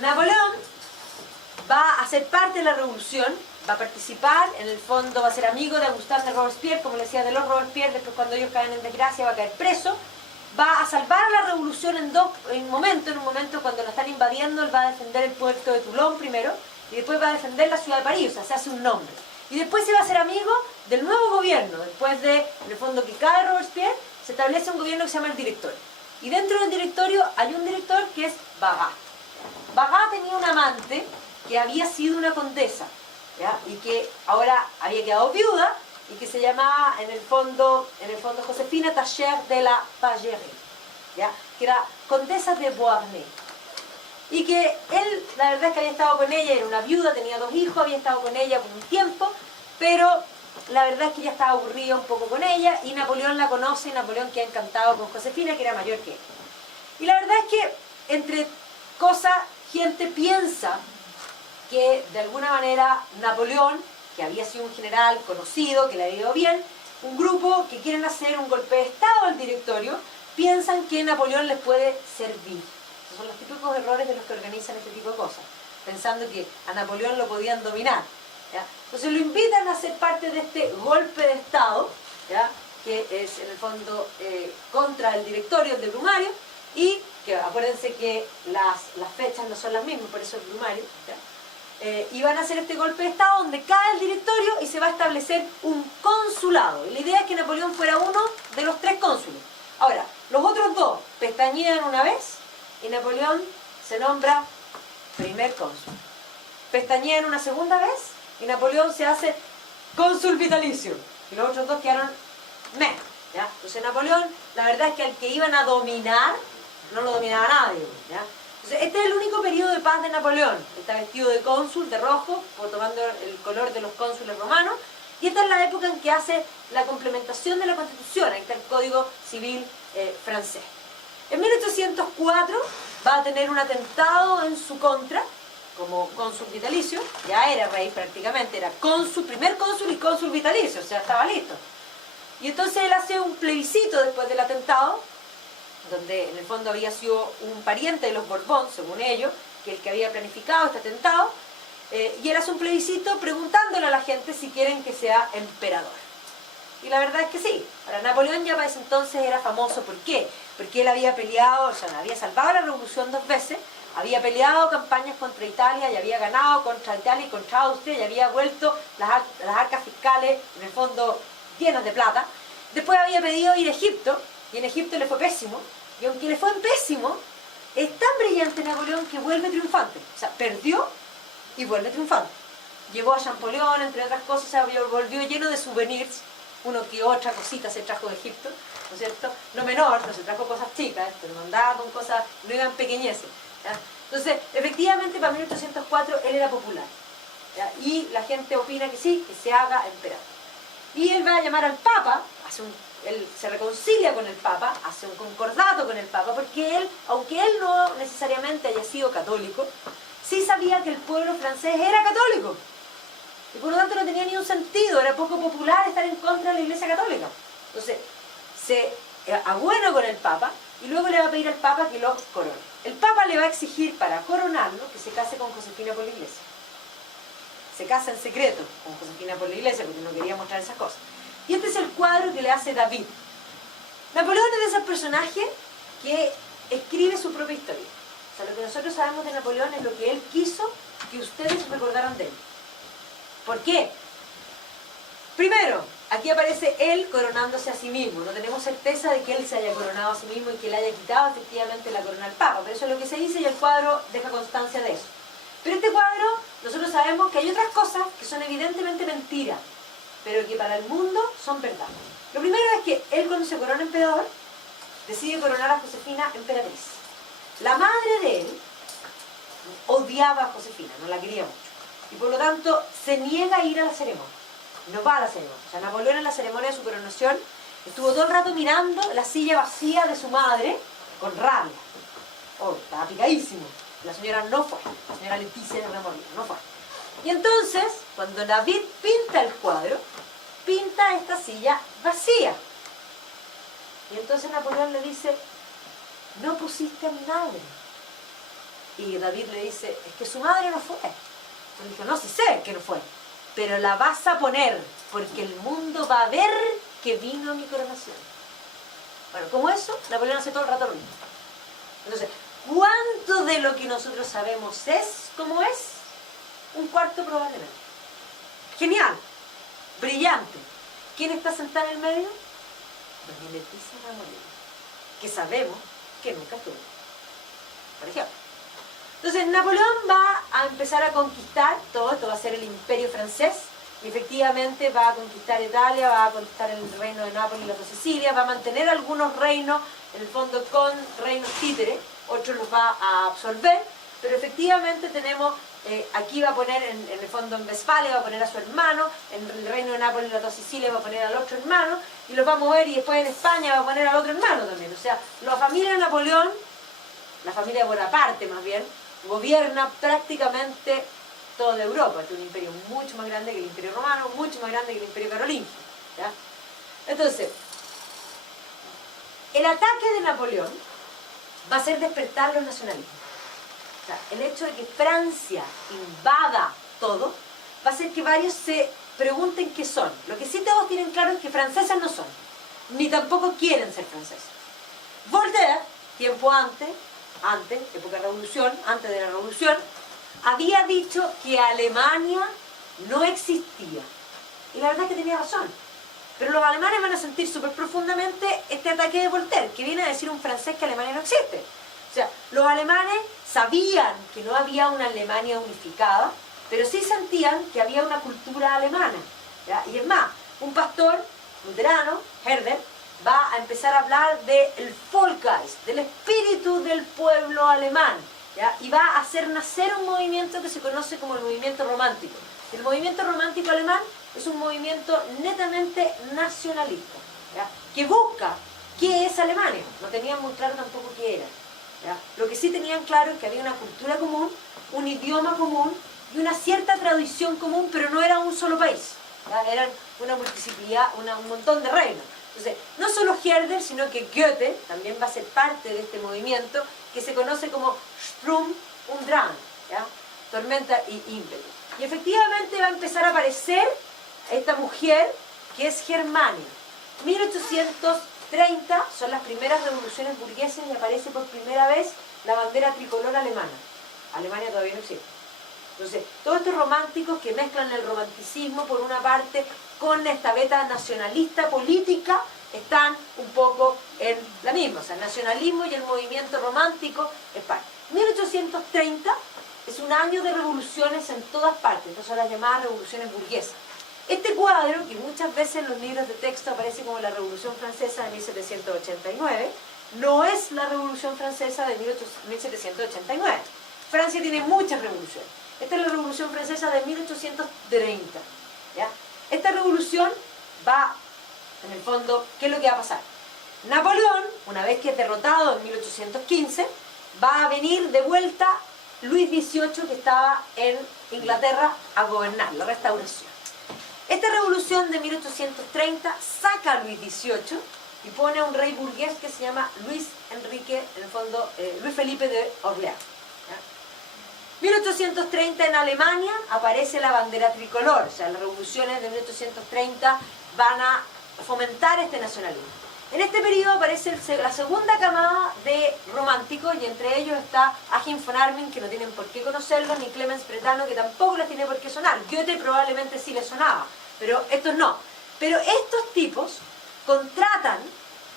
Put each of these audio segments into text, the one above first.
Napoleón va a ser parte de la revolución, va a participar, en el fondo va a ser amigo de Gustave de Robespierre, como le decía de los Robespierre, después cuando ellos caen en desgracia va a caer preso, va a salvar a la revolución en un momento cuando la están invadiendo, él va a defender el puerto de Toulon primero, y después va a defender la ciudad de París, o sea, se hace un nombre. Y después se va a hacer amigo del nuevo gobierno, después de, en el fondo, que cae Robespierre, se establece un gobierno que se llama el Directorio. Y dentro del Directorio hay un director que es Bagat. Bagat tenía un amante que había sido una condesa, ¿ya? Y que ahora había quedado viuda y que se llamaba en el fondo Josefina Tacher de la Pagerie, ¿ya? Que era condesa de Beauharnais. Y que él, la verdad es que había estado con ella, era una viuda, tenía 2 hijos, había estado con ella por un tiempo, pero la verdad es que ya estaba aburrida un poco con ella y Napoleón la conoce y Napoleón queda encantado con Josefina, que era mayor que él. Y la verdad es que, entre cosas, gente piensa que de alguna manera Napoleón, que había sido un general conocido, que le había ido bien, un grupo que quieren hacer un golpe de estado al Directorio, piensan que Napoleón les puede servir. Esos son los típicos errores de los que organizan este tipo de cosas, pensando que a Napoleón lo podían dominar, ¿ya? Entonces lo invitan a ser parte de este golpe de estado, ¿ya? Que es en el fondo contra el Directorio de Brumario, y que acuérdense que las fechas no son las mismas, por eso es Brumario, ¿ya? Y van a hacer este golpe de estado donde cae el Directorio y se va a establecer un consulado. Y la idea es que Napoleón fuera uno de los 3 cónsules. Ahora, los otros 2 pestañean una vez y Napoleón se nombra primer cónsul. Pestañean una segunda vez y Napoleón se hace cónsul vitalicio. Y los otros 2 quedaron menos, ¿ya? Entonces Napoleón, la verdad es que al que iban a dominar, no lo dominaba nadie, ¿ya? Entonces, este es el único periodo de paz de Napoleón. Está vestido de cónsul, de rojo, tomando el color de los cónsules romanos. Y esta es la época en que hace la complementación de la Constitución. Ahí está el Código Civil francés. En 1804 va a tener un atentado en su contra, como cónsul vitalicio. Ya era rey prácticamente, era cónsul, primer cónsul y cónsul vitalicio, o sea, estaba listo. Y entonces él hace un plebiscito después del atentado, donde en el fondo había sido un pariente de los Borbón, según ellos, que el que había planificado este atentado, y él hace un plebiscito preguntándole a la gente si quieren que sea emperador. Y la verdad es que sí. Ahora, Napoleón ya para ese entonces era famoso. ¿Por qué? Porque él había peleado, o sea, había salvado la revolución 2 veces, había peleado campañas contra Italia y había ganado contra Italia y contra Austria y había vuelto las arcas fiscales, en el fondo, llenas de plata. Después había pedido ir a Egipto, y en Egipto le fue pésimo, y aunque le fue pésimo, es tan brillante Napoleón que vuelve triunfante. O sea, perdió y vuelve triunfante. Llegó a Champollion, entre otras cosas, o sea, volvió lleno de souvenirs, uno que otra cosita se trajo de Egipto, ¿no es cierto? No menor, no se trajo cosas chicas, pero no andaba con cosas, no eran pequeñeces, ¿ya? Entonces, efectivamente, para 1804 él era popular, ¿ya? Y la gente opina que sí, que se haga emperador. Y él va a llamar al Papa, él se reconcilia con el Papa, hace un concordato con el Papa, porque él, aunque él no necesariamente haya sido católico, sí sabía que el pueblo francés era católico. Y por lo tanto no tenía ni un sentido, era poco popular estar en contra de la Iglesia Católica. Entonces, se abuena con el Papa y luego le va a pedir al Papa que lo corone. El Papa le va a exigir para coronarlo que se case con Josefina por la Iglesia. Se casa en secreto con Josefina por la Iglesia porque no quería mostrar esas cosas. Y este es el cuadro que le hace David. Napoleón es de esos personajes que escribe su propia historia. O sea, lo que nosotros sabemos de Napoleón es lo que él quiso que ustedes recordaran de él. ¿Por qué? Primero, aquí aparece él coronándose a sí mismo. No tenemos certeza de que él se haya coronado a sí mismo y que le haya quitado efectivamente la corona al Papa. Pero eso es lo que se dice y el cuadro deja constancia de eso. Pero este cuadro, nosotros sabemos que hay otras cosas que son evidentemente mentiras, pero que para el mundo son verdad. Lo primero es que él, cuando se corona emperador, decide coronar a Josefina emperatriz. La madre de él odiaba a Josefina, no la quería mucho. Y por lo tanto se niega a ir a la ceremonia, no va a la ceremonia. O sea, Napoleón en la ceremonia de su coronación estuvo todo el rato mirando la silla vacía de su madre con rabia. Oh, estaba picadísimo. La señora no fue, la señora Leticia de Ramón no fue. Y entonces, cuando David pinta el cuadro, pinta esta silla vacía. Y entonces Napoleón le dice, no pusiste a mi madre. Y David le dice, es que su madre no fue. Él dijo, no, sí sé que no fue, pero la vas a poner, porque el mundo va a ver que vino mi coronación. Bueno, como eso, Napoleón hace todo el rato lo mismo. Entonces, ¿cuánto de lo que nosotros sabemos es como es? Un cuarto probablemente. Genial, brillante. ¿Quién está sentada en el medio? Doña Leticia Ramolini, que sabemos que nunca estuvo, por ejemplo. Entonces, Napoleón va a empezar a conquistar todo, esto va a ser el imperio francés, y efectivamente va a conquistar Italia, va a conquistar el reino de Nápoles y las dos Sicilias, va a mantener algunos reinos, en el fondo con reinos títeres, otros los va a absorber, pero efectivamente tenemos, aquí va a poner, en el fondo en Westfalia va a poner a su hermano, en el reino de Nápoles y las dos Sicilias va a poner al otro hermano, y los va a mover, y después en España va a poner al otro hermano también. O sea, la familia de Napoleón, la familia de Bonaparte más bien, gobierna prácticamente toda Europa. Es un imperio mucho más grande que el imperio romano, mucho más grande que el imperio carolingio, ¿ya? Entonces, el ataque de Napoleón va a ser despertar los nacionalismos. O sea, el hecho de que Francia invada todo va a hacer que varios se pregunten qué son. Lo que sí todos tienen claro es que franceses no son, ni tampoco quieren ser franceses. Voltaire, tiempo antes, época de revolución, antes de la revolución, había dicho que Alemania no existía. Y la verdad es que tenía razón. Pero los alemanes van a sentir súper profundamente este ataque de Voltaire, que viene a decir un francés que Alemania no existe. O sea, los alemanes sabían que no había una Alemania unificada, pero sí sentían que había una cultura alemana, ¿ya? Y es más, un pastor luterano, Herder, va a empezar a hablar del Volksgeist, del espíritu del pueblo alemán, ¿ya? Y va a hacer nacer un movimiento que se conoce como el movimiento romántico. El movimiento romántico alemán es un movimiento netamente nacionalista, ¿ya? Que busca qué es Alemania. No tenían muy claro tampoco qué era, ¿ya? Lo que sí tenían claro es que había una cultura común, un idioma común y una cierta tradición común, pero no era un solo país, ¿ya? Eran una multiplicidad, un montón de reinos. Entonces, no solo Herder, sino que Goethe también va a ser parte de este movimiento que se conoce como Sturm und Drang, ¿ya? Tormenta y ímpetu. Y efectivamente va a empezar a aparecer esta mujer que es Germania. 1830 son las primeras revoluciones burguesas y aparece por primera vez la bandera tricolor alemana. Alemania todavía no existe. Entonces, todos estos románticos que mezclan el romanticismo por una parte con esta beta nacionalista política están un poco en la misma. O sea, el nacionalismo y el movimiento romántico es parte. 1830 es un año de revoluciones en todas partes, entonces son las llamadas revoluciones burguesas. Este cuadro, que muchas veces en los libros de texto aparece como la Revolución Francesa de 1789, no es la Revolución Francesa de 1789. Francia tiene muchas revoluciones. Esta es la Revolución Francesa de 1830, ¿ya? Esta revolución va, en el fondo, ¿qué es lo que va a pasar? Napoleón, una vez que es derrotado en 1815, va a venir de vuelta Luis XVIII, que estaba en Inglaterra, a gobernar, la restauración. Esta revolución de 1830 saca a Luis XVIII y pone a un rey burgués que se llama Luis Enrique, en el fondo, Luis Felipe de Orleans. 1830 en Alemania aparece la bandera tricolor, o sea, las revoluciones de 1830 van a fomentar este nacionalismo. En este periodo aparece la segunda camada de románticos, y entre ellos está Achim von Arnim, que no tienen por qué conocerlo, ni Clemens Bretano, que tampoco les tiene por qué sonar. Goethe probablemente sí les sonaba, pero estos no. Pero estos tipos contratan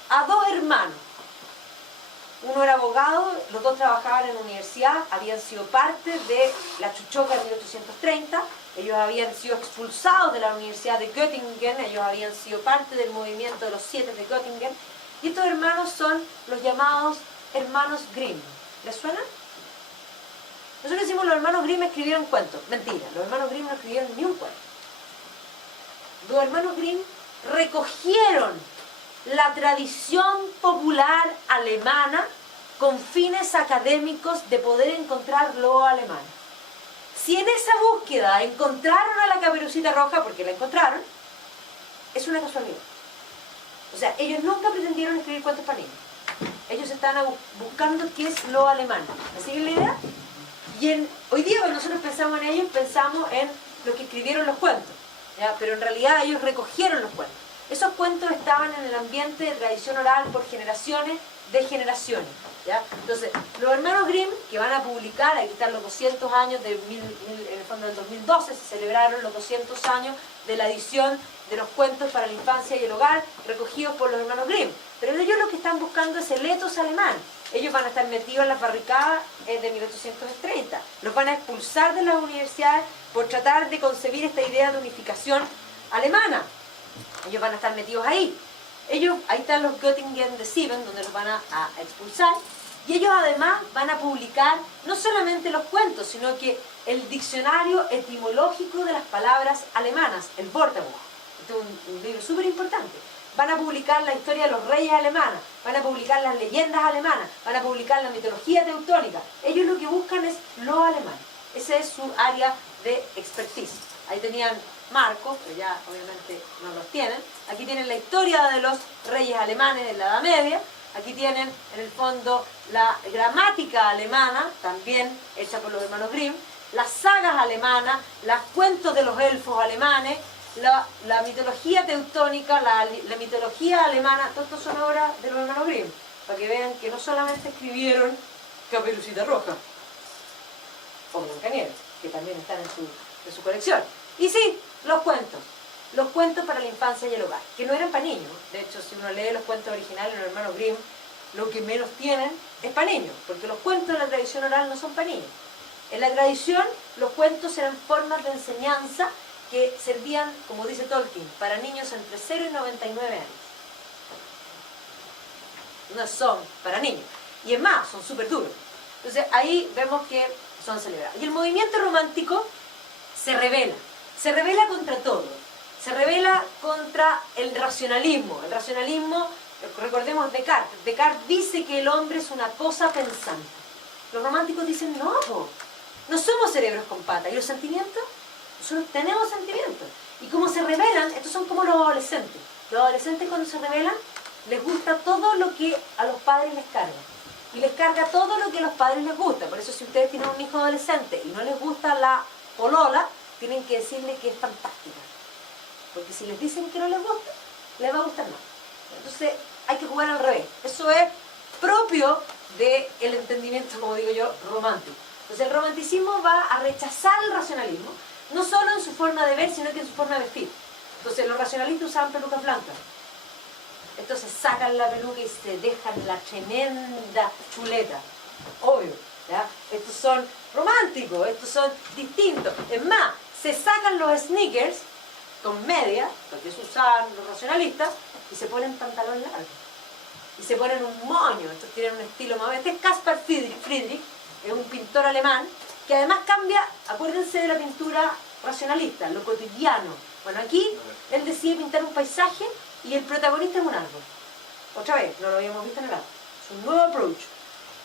a dos hermanos. Uno era abogado, los dos trabajaban en la universidad, habían sido parte de la Chuchoca de 1830, ellos habían sido expulsados de la Universidad de Göttingen, ellos habían sido parte del movimiento de los 7 de Göttingen, y estos hermanos son los llamados hermanos Grimm. ¿Les suena? Nosotros decimos los hermanos Grimm escribieron cuentos. Mentira, los hermanos Grimm no escribieron ni un cuento. Los hermanos Grimm recogieron la tradición popular alemana con fines académicos de poder encontrar lo alemán. Si en esa búsqueda encontraron a la Caperucita Roja, porque la encontraron, es una casualidad. O sea, ellos nunca pretendieron escribir cuentos para niños. Ellos estaban buscando qué es lo alemán. ¿Me siguen la idea? Hoy día cuando nosotros pensamos en ellos, pensamos en los que escribieron los cuentos, ¿ya? Pero en realidad ellos recogieron los cuentos. Esos cuentos estaban en el ambiente de tradición oral por generaciones de generaciones, ¿ya? Entonces, los hermanos Grimm, que van a publicar, aquí están los 200 años, en el fondo del 2012 se celebraron los 200 años de la edición de los cuentos para la infancia y el hogar, recogidos por los hermanos Grimm. Pero ellos lo que están buscando es el ethos alemán. Ellos van a estar metidos en las barricadas de 1830. Los van a expulsar de las universidades por tratar de concebir esta idea de unificación alemana. Ellos van a estar metidos ahí. Ahí están los Göttingen de Sieben, donde los van a expulsar. Y ellos además van a publicar no solamente los cuentos, sino que el diccionario etimológico de las palabras alemanas, el Wörterbuch. Este es un libro súper importante. Van a publicar la historia de los reyes alemanes, van a publicar las leyendas alemanas, van a publicar la mitología teutónica. Ellos lo que buscan es lo alemán. Ese es su área de expertise. Ahí tenían marcos, pero ya obviamente no los tienen. Aquí tienen la historia de los reyes alemanes de la Edad Media. Aquí tienen en el fondo la gramática alemana, también hecha por los hermanos Grimm, las sagas alemanas, los cuentos de los elfos alemanes, la mitología teutónica, la mitología alemana. Todo esto son obras de los hermanos Grimm, para que vean que no solamente escribieron Caperucita Roja o Blancanieves, que también están en su colección. Y sí, los cuentos para la infancia y el hogar, que no eran para niños. De hecho, si uno lee los cuentos originales de los hermanos Grimm, lo que menos tienen es para niños, porque los cuentos de la tradición oral no son para niños. En la tradición, los cuentos eran formas de enseñanza que servían, como dice Tolkien, para niños entre 0 y 99 años. No son para niños. Y es más, son súper duros. Entonces ahí vemos que son celebrados. Y el movimiento romántico se revela contra todo. Se revela contra el racionalismo. El racionalismo, recordemos Descartes. Descartes dice que el hombre es una cosa pensante. Los románticos dicen, no somos cerebros con patas. ¿Y los sentimientos? Nosotros tenemos sentimientos. Y como se revelan, estos son como los adolescentes. Los adolescentes cuando se revelan, les gusta todo lo que a los padres les carga. Y les carga todo lo que a los padres les gusta. Por eso si ustedes tienen un hijo adolescente y no les gusta la polola, tienen que decirle que es fantástica. Porque si les dicen que no les gusta, les va a gustar más. Entonces hay que jugar al revés. Eso es propio del entendimiento, como digo yo, romántico. Entonces el romanticismo va a rechazar el racionalismo, no solo en su forma de ver, sino que en su forma de vestir. Entonces los racionalistas usaban pelucas blancas. Estos se sacan la peluca y se dejan la tremenda chuleta. Obvio, ¿ya? Estos son románticos, estos son distintos. Es más, se sacan los sneakers con media, porque eso usaban los racionalistas, y se ponen pantalón largo. Y se ponen un moño. Estos tienen un estilo más... Este es Caspar Friedrich, es un pintor alemán, que además cambia, acuérdense de la pintura racionalista, lo cotidiano. Bueno, aquí él decide pintar un paisaje y el protagonista es un árbol. Otra vez, no lo habíamos visto en el árbol. Es un nuevo approach.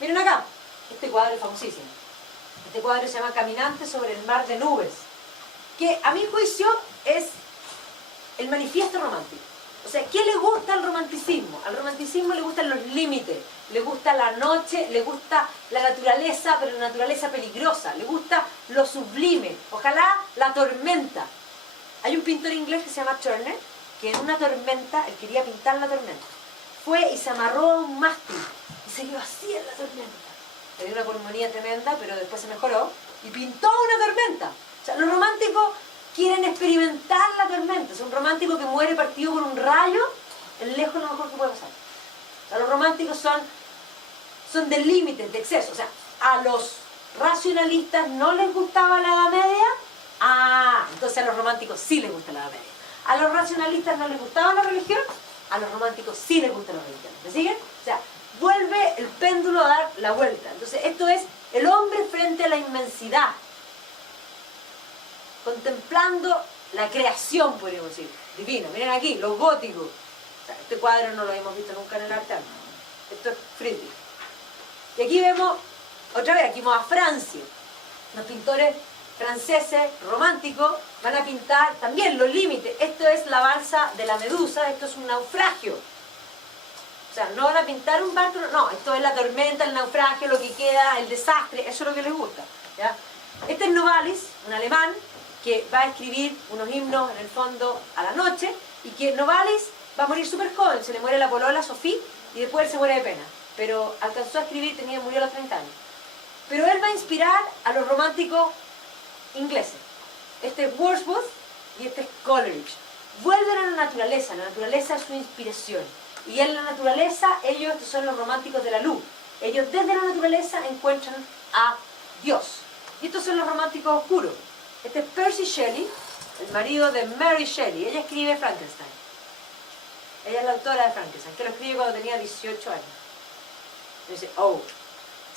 Miren acá, este cuadro es famosísimo. Este cuadro se llama Caminante sobre el mar de nubes, que a mi juicio es el manifiesto romántico. O sea, ¿qué le gusta al romanticismo? Al romanticismo le gustan los límites, le gusta la noche, le gusta la naturaleza, pero la naturaleza peligrosa, le gusta lo sublime, ojalá la tormenta. Hay un pintor inglés que se llama Turner, que en una tormenta, él quería pintar la tormenta, fue y se amarró a un mástil y se quedó así en la tormenta. Le dio una pulmonía tremenda, pero después se mejoró y pintó una tormenta. O sea, los románticos quieren experimentar la tormenta. Es un romántico que muere partido por un rayo, el lejos lo mejor que puede pasar. O sea, los románticos son de límites, de exceso. O sea, a los racionalistas no les gustaba la Edad Media, entonces a los románticos sí les gusta la Edad Media. A los racionalistas no les gustaba la religión, a los románticos sí les gusta la religión. ¿Me siguen? O sea, vuelve el péndulo a dar la vuelta. Entonces esto es el hombre frente a la inmensidad, contemplando la creación, podríamos decir, divina. Miren aquí, los góticos. O sea, este cuadro no lo hemos visto nunca en el arte. Esto es Friedrich. Y aquí vemos, otra vez, aquí vemos a Francia. Los pintores franceses románticos van a pintar también los límites. Esto es la balsa de la Medusa, esto es un naufragio. O sea, no van a pintar un barco, no, esto es la tormenta, el naufragio, lo que queda, el desastre, eso es lo que les gusta, ¿ya? Este es Novalis, un alemán, que va a escribir unos himnos en el fondo a la noche, y que Novalis va a morir súper joven, se le muere la polola, Sophie, y después él se muere de pena. Pero alcanzó a escribir, murió a los 30 años. Pero él va a inspirar a los románticos ingleses. Este es Wordsworth y este es Coleridge. Vuelven a la naturaleza es su inspiración. Y en la naturaleza, ellos, estos son los románticos de la luz. Ellos desde la naturaleza encuentran a Dios. Y estos son los románticos oscuros. Este es Percy Shelley, el marido de Mary Shelley. Ella escribe Frankenstein. Ella es la autora de Frankenstein, que lo escribe cuando tenía 18 años. Y dice, oh,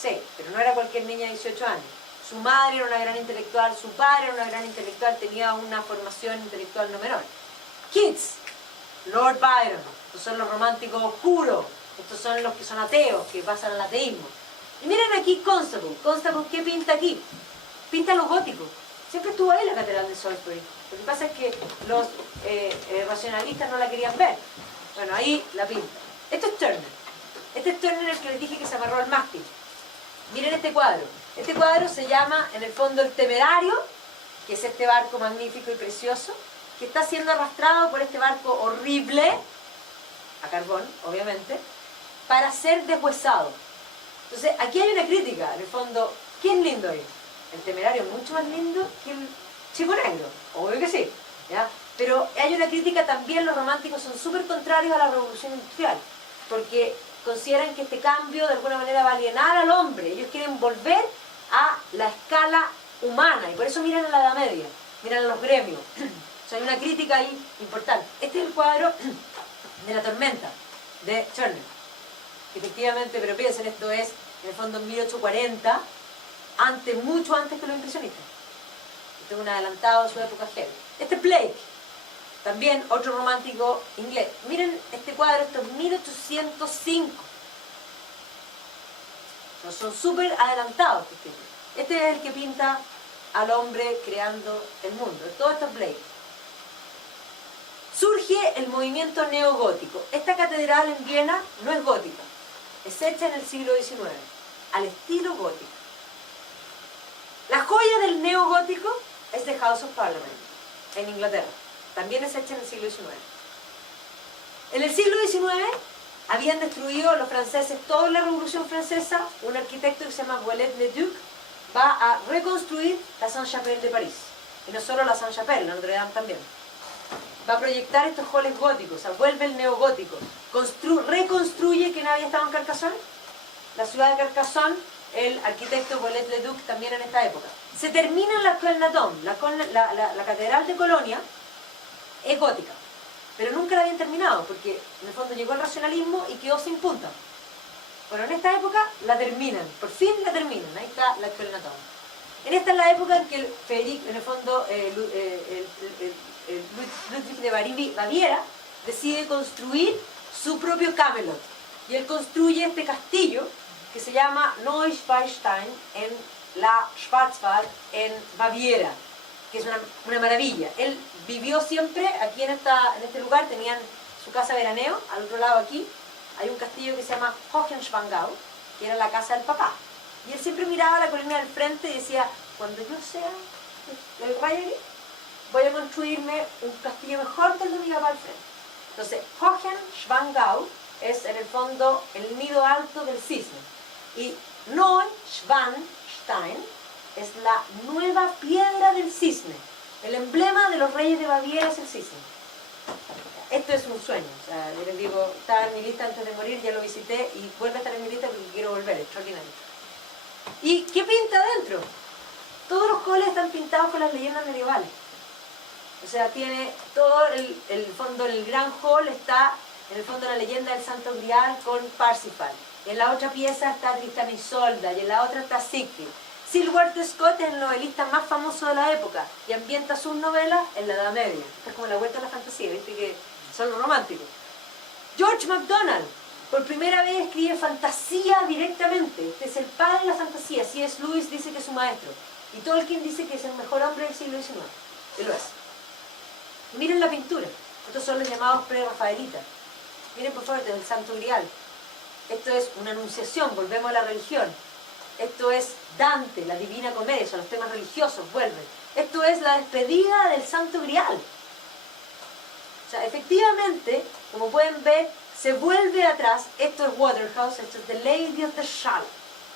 sí, pero no era cualquier niña de 18 años. Su madre era una gran intelectual, su padre era una gran intelectual, tenía una formación intelectual no menor. Keats, Lord Byron, estos son los románticos oscuros, estos son los que son ateos, que pasan al ateísmo. Y miren aquí Constable. Constable, ¿qué pinta aquí? Pinta los góticos. Siempre estuvo ahí la catedral de Salisbury. Lo que pasa es que los racionalistas no la querían ver. Bueno, ahí la pinta. Esto es Turner. Este es Turner, el que les dije que se amarró al mástil. Miren este cuadro. Este cuadro se llama, en el fondo, El Temerario, que es este barco magnífico y precioso, que está siendo arrastrado por este barco horrible, a carbón, obviamente, para ser deshuesado. Entonces, aquí hay una crítica, en el fondo, ¿quién es lindo ahí? El Temerario es mucho más lindo que el Chico Negro, obvio que sí, ¿ya? Pero hay una crítica también, los románticos son súper contrarios a la revolución industrial, porque consideran que este cambio de alguna manera va a alienar al hombre. Ellos quieren volver a la escala humana, y por eso miran a la Edad Media, miran a los gremios. O sea, hay una crítica ahí importante. Este es el cuadro de La Tormenta, de Turner. Efectivamente, pero piensen, esto es, en el fondo, en 1840, mucho antes que los impresionistas. Este es un adelantado de su época heavy. Este es Blake, también otro romántico inglés. Miren este cuadro, esto es 1805. Son súper adelantados estos tipos. Este es el que pinta al hombre creando el mundo. Todo esto es Blake. Surge el movimiento neogótico. Esta catedral en Viena no es gótica. Es hecha en el siglo XIX, al estilo gótico. La joya del neogótico es The House of Parliament, en Inglaterra. También es hecha en el siglo XIX. En el siglo XIX habían destruido los franceses toda la Revolución Francesa. Un arquitecto que se llama Viollet-le-Duc va a reconstruir la Sainte-Chapelle de París. Y no solo la Sainte-Chapelle, la Notre Dame también. Va a proyectar estos halls góticos, o sea, vuelve el neogótico. Reconstruye, ¿quién había estado en Carcassonne? La ciudad de Carcassonne, el arquitecto Viollet-le-Duc también en esta época. Se termina la École-Nathan, la catedral de Colonia es gótica, pero nunca la habían terminado, porque en el fondo llegó el racionalismo y quedó sin punta. Bueno, en esta época la terminan, por fin la terminan, ahí está la École-Nathan. En esta es la época en que Federico, en el fondo, Ludwig de Baviera decide construir su propio Camelot. Y él construye este castillo que se llama Neuschwanstein en la Schwarzwald, en Baviera, que es una maravilla. Él vivió siempre aquí en este lugar, tenían su casa de veraneo, al otro lado aquí hay un castillo que se llama Hohenschwangau, que era la casa del papá. Y él siempre miraba la colina del frente y decía, cuando yo sea el rey, voy a construirme un castillo mejor que el de mi papá al frente. Entonces, Hohenschwangau es en el fondo el nido alto del cisne. Y Neuschwanstein es la nueva piedra del cisne. El emblema de los reyes de Baviera es el cisne. Esto es un sueño. O sea, yo les digo, estaba en mi lista antes de morir, ya lo visité y vuelve a estar en mi lista porque quiero volver, extraordinario. ¿Y qué pinta adentro? Todos los halls están pintados con las leyendas medievales. O sea, tiene todo el fondo, en el gran hall está en el fondo la leyenda del Santo Grial con Parsifal. En la otra pieza está Tristán y Isolda y en la otra está Siegfried. Silward Scott es el novelista más famoso de la época y ambienta sus novelas en la Edad Media. Esto es como la vuelta a la fantasía, ¿viste? Que son los románticos. George MacDonald, por primera vez escribe fantasía directamente. Este es el padre de la fantasía. C.S. Lewis dice que es su maestro. Y Tolkien dice que es el mejor hombre del siglo XIX. Y lo es. Miren la pintura. Estos son los llamados pre-rafaelitas. Miren por favor, desde el Santo Grial. Esto es una anunciación, volvemos a la religión. Esto es Dante, la Divina Comedia, o sea, los temas religiosos vuelven. Esto es la despedida del Santo Grial. O sea, efectivamente, como pueden ver, se vuelve atrás. Esto es Waterhouse, esto es The Lady of the Shalott,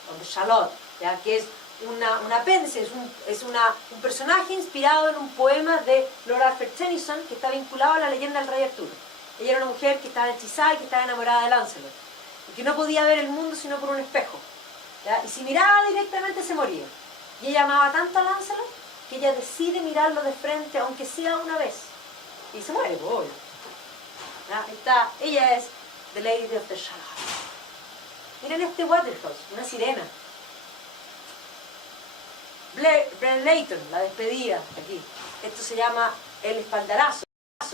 o The Shalott, ¿ya? Que es un apéndice, es un personaje inspirado en un poema de Lord Alfred Tennyson que está vinculado a la leyenda del Rey Arturo. Ella era una mujer que estaba hechizada y que estaba enamorada de Lancelot, y que no podía ver el mundo sino por un espejo, ¿ya? Y si miraba directamente se moría. Y ella amaba tanto a Lancelot que ella decide mirarlo de frente, aunque sea una vez, y se muere, pues, obvio. Ella es The Lady of the Shalott. Miren este Waterhouse, una sirena. Brennan Leighton, la despedida, aquí. Esto se llama El espaldarazo.